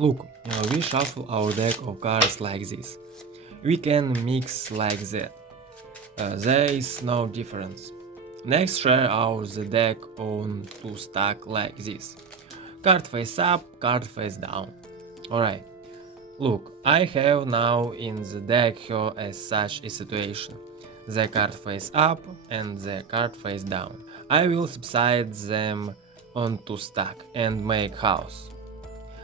Look, we shuffle our deck of cards like this. We can mix like that. There is no difference. Next, share our the deck on two stack like this. Card face up, card face down. Alright. Look, I have now in the deck here as such a situation. The card face up and the card face down. I will subside them onto stack and make house.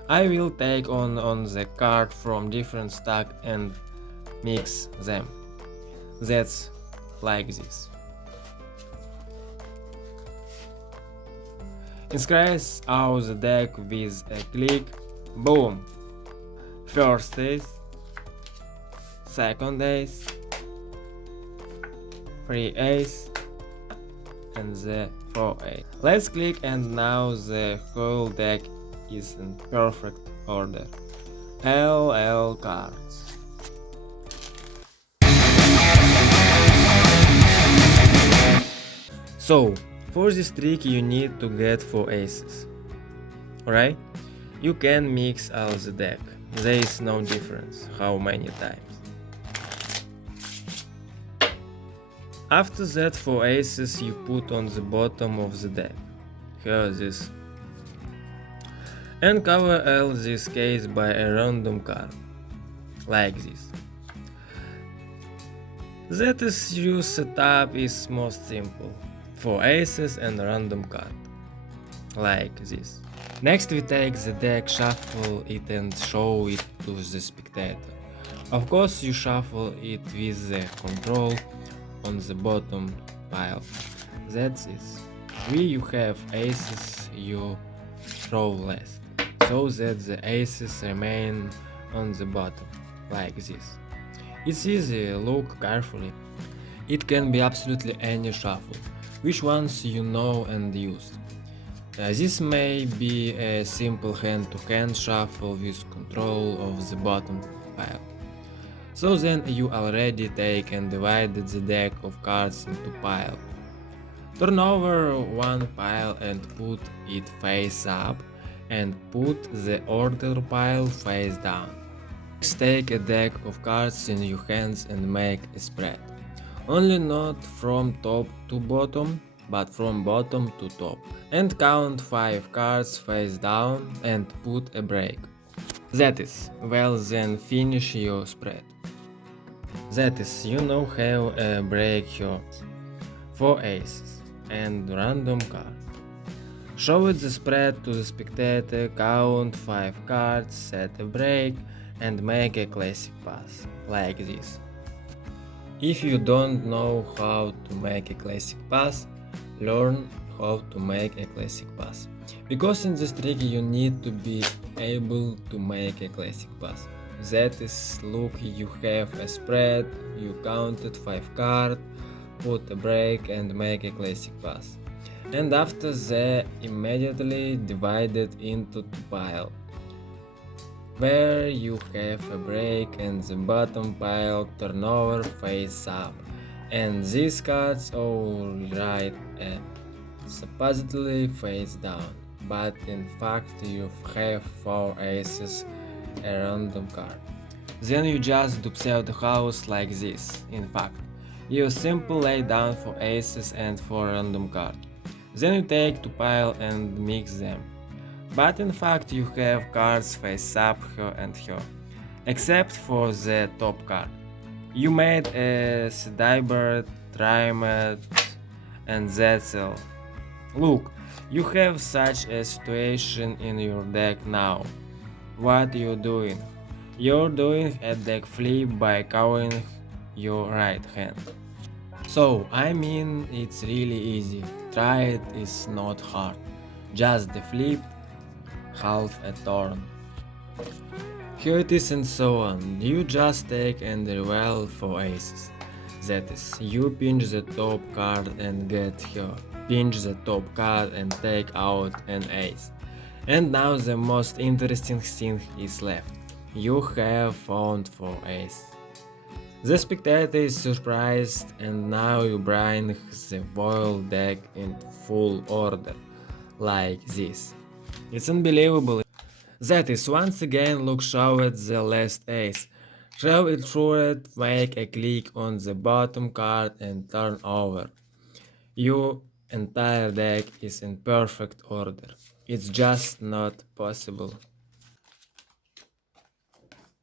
I will take on the card from different stack and mix them. That's like this. Increase out the deck with a click. Boom! First ace, second ace, three ace, and the four ace. Let's click and now the whole deck is in perfect order. LL cards. So, for this trick you need to get 4 aces. Alright? You can mix out the deck. There is no difference how many times. After that 4 aces you put on the bottom of the deck. Here this. And cover all this case by a random card. Like this. That is your setup is most simple. 4 aces and random card. Like this. Next we take the deck, shuffle it and show it to the spectator. Of course you shuffle it with the control on the bottom pile. That's it. When you have aces you throw less, so that the aces remain on the bottom, like this. It's easy, look carefully. It can be absolutely any shuffle, which ones you know and use. This may be a simple hand-to-hand shuffle with control of the bottom pile. So then you already take and divided the deck of cards into pile. Turn over one pile and put it face up, and put the other pile face down. Next, take a deck of cards in your hands and make a spread. Only not from top to bottom, but from bottom to top. And count 5 cards face down and put a break. That is, well then finish your spread. That is, you now have a break here. 4 aces and random card. Show it the spread to the spectator, count 5 cards, set a break and make a classic pass, like this. If you don't know how to make a classic pass, learn how to make a classic pass. Because in this trick you need to be able to make a classic pass. That is, look, you have a spread, you counted 5 cards, put a break and make a classic pass. And after that, immediately divide it into two pile, where you have a break and the bottom pile turn over face up. And these cards all right supposedly face down, but in fact you have 4 aces, a random card. Then you just do pseudo house like this. In fact, you simply lay down 4 aces and 4 random cards. Then you take two pile and mix them. But in fact you have cards face up here and here, except for the top card. You made a Sedibert, Trimet, and that's all. Look, you have such a situation in your deck now. What you doing? You're doing a deck flip by covering your right hand. So, I mean, it's really easy. Try it, it's not hard. Just the flip, half a turn. Here it is and so on. You just take and reveal 4 aces. That is, you pinch the top card and get here. Pinch the top card and take out an ace. And now the most interesting thing is left. You have found 4 aces. The spectator is surprised and now you bring the whole deck into full order, like this. It's unbelievable. That is, once again, look showed the last ace. Show it through it, make a click on the bottom card and turn over. Your entire deck is in perfect order. It's just not possible.